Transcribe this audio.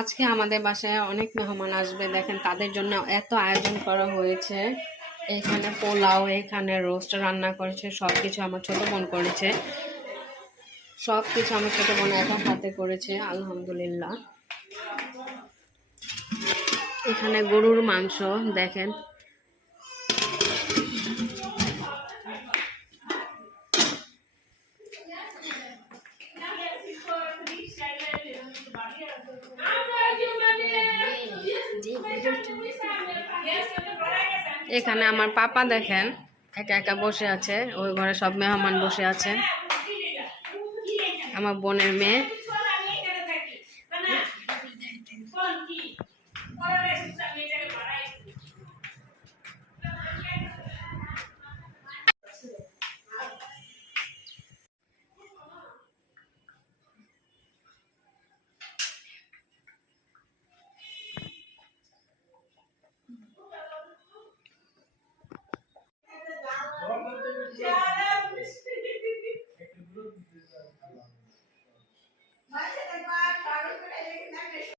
আজকে আমাদের বাসায় অনেক মেহমান আসবে, দেখেন তাদের জন্য এত আয়োজন করা হয়েছে। এখানে পোলাও, এখানে রোস্ট রান্না করেছে, সবকিছু আমার ছোট বোন করেছে। সবকিছু আমার ছোট বোন এখন হাতে করেছে, আলহামদুলিল্লাহ। এখানে গরুর মাংস দেখেন, এখানে আমার পাপা দেখেন একা একা বসে আছে, ওই ঘরে সব মেহমান বসে আছে, আমার বোনের মেয়ে।